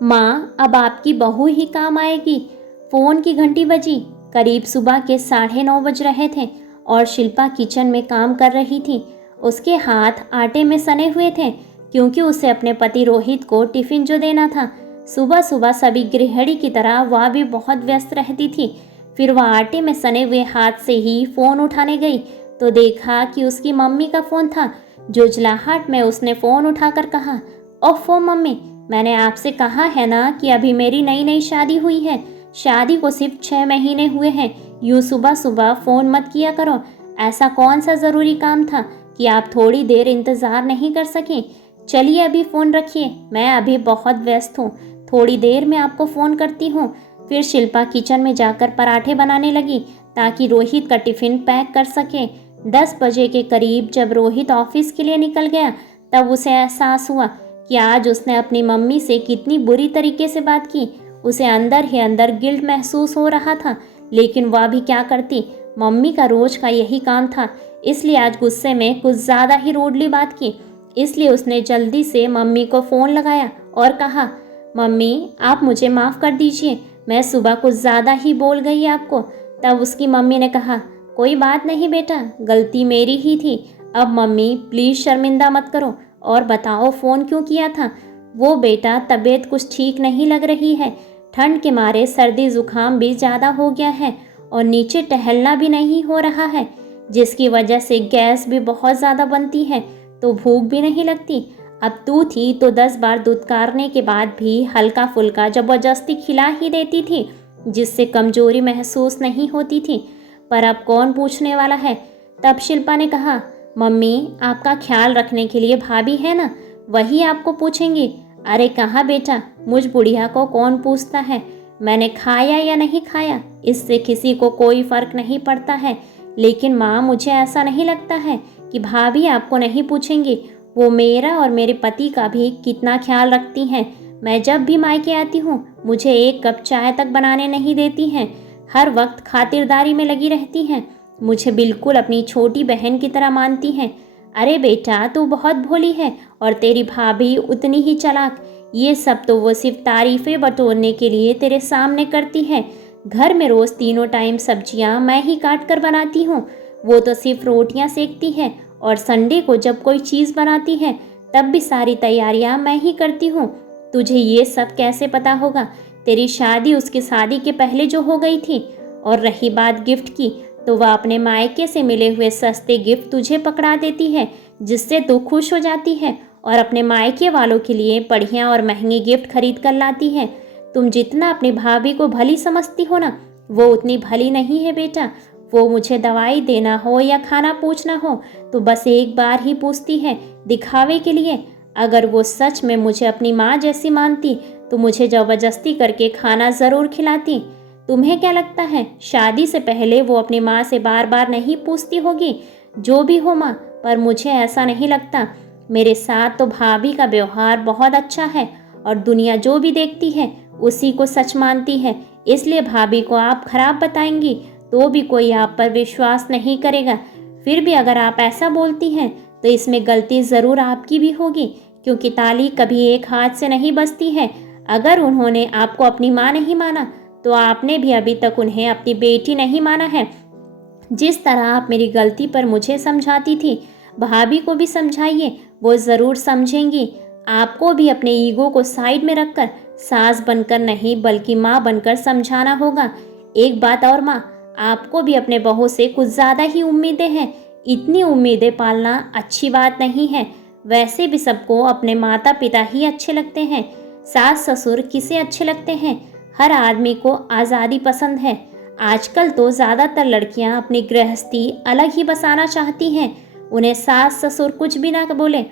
माँ, अब आपकी बहू ही काम आएगी। फ़ोन की घंटी बजी। करीब सुबह के 9:30 बज रहे थे और शिल्पा किचन में काम कर रही थी। उसके हाथ आटे में सने हुए थे क्योंकि उसे अपने पति रोहित को टिफ़िन जो देना था। सुबह सुबह सभी गृहिणी की तरह वह भी बहुत व्यस्त रहती थी। फिर वह आटे में सने हुए हाथ से ही फ़ोन उठाने गई तो देखा कि उसकी मम्मी का फ़ोन था। जुझलाहट में उसने फ़ोन उठाकर कहा, ओफ़ो मम्मी, मैंने आपसे कहा है ना कि अभी मेरी नई नई शादी हुई है। शादी को सिर्फ 6 महीने हुए हैं। यूँ सुबह सुबह फ़ोन मत किया करो। ऐसा कौन सा ज़रूरी काम था कि आप थोड़ी देर इंतज़ार नहीं कर सकें? चलिए अभी फ़ोन रखिए, मैं अभी बहुत व्यस्त हूँ। थोड़ी देर में आपको फ़ोन करती हूँ। फिर शिल्पा किचन में जाकर पराठे बनाने लगी ताकि रोहित का टिफ़िन पैक कर सके। 10 बजे के करीब जब रोहित ऑफिस के लिए निकल गया तब उसे एहसास हुआ कि आज उसने अपनी मम्मी से कितनी बुरी तरीके से बात की। उसे अंदर ही अंदर गिल्ट महसूस हो रहा था, लेकिन वह भी क्या करती। मम्मी का रोज का यही काम था, इसलिए आज गुस्से में कुछ ज़्यादा ही रूडली बात की। इसलिए उसने जल्दी से मम्मी को फ़ोन लगाया और कहा, मम्मी आप मुझे माफ़ कर दीजिए, मैं सुबह कुछ ज़्यादा ही बोल गई आपको। तब उसकी मम्मी ने कहा, कोई बात नहीं बेटा, गलती मेरी ही थी। अब मम्मी प्लीज़ शर्मिंदा मत करो और बताओ फ़ोन क्यों किया था। वो बेटा तबीयत कुछ ठीक नहीं लग रही है। ठंड के मारे सर्दी ज़ुकाम भी ज़्यादा हो गया है और नीचे टहलना भी नहीं हो रहा है, जिसकी वजह से गैस भी बहुत ज़्यादा बनती है तो भूख भी नहीं लगती। अब तू थी तो 10 बार दुत्कारने के बाद भी हल्का फुल्का ज़बरदस्ती खिला ही देती थी, जिससे कमजोरी महसूस नहीं होती थी। पर अब कौन पूछने वाला है। तब शिल्पा ने कहा, मम्मी आपका ख्याल रखने के लिए भाभी है ना, वही आपको पूछेंगी। अरे कहाँ बेटा, मुझ बुढ़िया को कौन पूछता है। मैंने खाया या नहीं खाया इससे किसी को कोई फ़र्क नहीं पड़ता है। लेकिन माँ, मुझे ऐसा नहीं लगता है कि भाभी आपको नहीं पूछेंगी। वो मेरा और मेरे पति का भी कितना ख्याल रखती हैं। मैं जब भी मायके आती हूँ मुझे एक कप चाय तक बनाने नहीं देती हैं। हर वक्त खातिरदारी में लगी रहती हैं। मुझे बिल्कुल अपनी छोटी बहन की तरह मानती हैं। अरे बेटा, तू बहुत भोली है और तेरी भाभी उतनी ही चालाक। ये सब तो वो सिर्फ तारीफ़ें बटोरने के लिए तेरे सामने करती है। घर में रोज़ तीनों टाइम सब्जियां मैं ही काट कर बनाती हूँ, वो तो सिर्फ रोटियां सेकती है और संडे को जब कोई चीज़ बनाती है तब भी सारी तैयारियां मैं ही करती हूँ। तुझे ये सब कैसे पता होगा? तेरी शादी उसकी शादी के पहले जो हो गई थी। और रही बात गिफ्ट की, तो वह अपने मायके से मिले हुए सस्ते गिफ्ट तुझे पकड़ा देती है, जिससे तू खुश हो जाती है और अपने मायके वालों के लिए बढ़िया और महंगे गिफ्ट खरीद कर लाती है। तुम जितना अपनी भाभी को भली समझती हो ना, वो उतनी भली नहीं है बेटा। वो मुझे दवाई देना हो या खाना पूछना हो तो बस एक बार ही पूछती है, दिखावे के लिए। अगर वो सच में मुझे अपनी माँ जैसी मानती तो मुझे ज़बरदस्ती करके खाना ज़रूर खिलाती। तुम्हें क्या लगता है शादी से पहले वो अपनी माँ से बार बार नहीं पूछती होगी? जो भी हो माँ, पर मुझे ऐसा नहीं लगता। मेरे साथ तो भाभी का व्यवहार बहुत अच्छा है और दुनिया जो भी देखती है उसी को सच मानती है। इसलिए भाभी को आप खराब बताएंगी तो भी कोई आप पर विश्वास नहीं करेगा। फिर भी अगर आप ऐसा बोलती हैं तो इसमें गलती ज़रूर आपकी भी होगी, क्योंकि ताली कभी एक हाथ से नहीं बजती है। अगर उन्होंने आपको अपनी माँ नहीं माना तो आपने भी अभी तक उन्हें अपनी बेटी नहीं माना है। जिस तरह आप मेरी गलती पर मुझे समझाती थी, भाभी को भी समझाइए, वो ज़रूर समझेंगी। आपको भी अपने ईगो को साइड में रखकर सास बनकर नहीं बल्कि माँ बनकर समझाना होगा। एक बात और माँ, आपको भी अपने बहू से कुछ ज़्यादा ही उम्मीदें हैं। इतनी उम्मीदें पालना अच्छी बात नहीं है। वैसे भी सबको अपने माता पिता ही अच्छे लगते हैं। सास ससुर किसे अच्छे लगते हैं? हर आदमी को आज़ादी पसंद है। आजकल तो ज़्यादातर लड़कियां अपनी गृहस्थी अलग ही बसाना चाहती हैं। उन्हें सास ससुर कुछ भी ना बोले,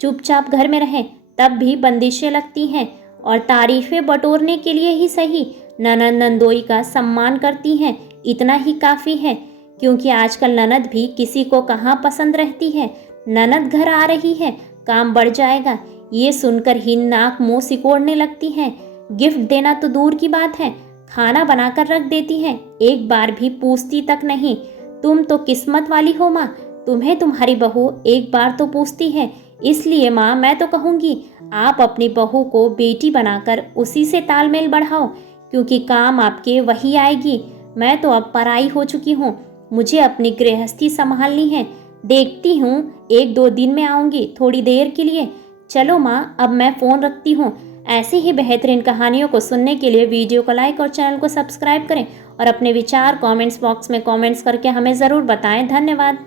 चुपचाप घर में रहें, तब भी बंदिशें लगती हैं और तारीफ़ें बटोरने के लिए ही सही ननद नंदोई का सम्मान करती हैं। इतना ही काफ़ी है, क्योंकि आजकल ननद भी किसी को कहाँ पसंद रहती है। ननद घर आ रही है, काम बढ़ जाएगा, ये सुनकर ही नाक मुंह सिकोड़ने लगती हैं। गिफ्ट देना तो दूर की बात है, खाना बनाकर रख देती हैं, एक बार भी पूछती तक नहीं। तुम तो किस्मत वाली हो माँ, तुम्हें तुम्हारी बहू एक बार तो पूछती है, इसलिए माँ मैं तो कहूँगी आप अपनी बहू को बेटी बनाकर उसी से तालमेल बढ़ाओ, क्योंकि काम आपके वही आएगी। मैं तो अब पराई हो चुकी हूँ, मुझे अपनी गृहस्थी संभालनी है। देखती हूँ 1-2 दिन में आऊँगी, थोड़ी देर के लिए। चलो माँ, अब मैं फ़ोन रखती हूँ। ऐसे ही बेहतरीन कहानियों को सुनने के लिए वीडियो को लाइक और चैनल को सब्सक्राइब करें और अपने विचार कमेंट्स बॉक्स में कमेंट्स करके हमें ज़रूर बताएं। धन्यवाद।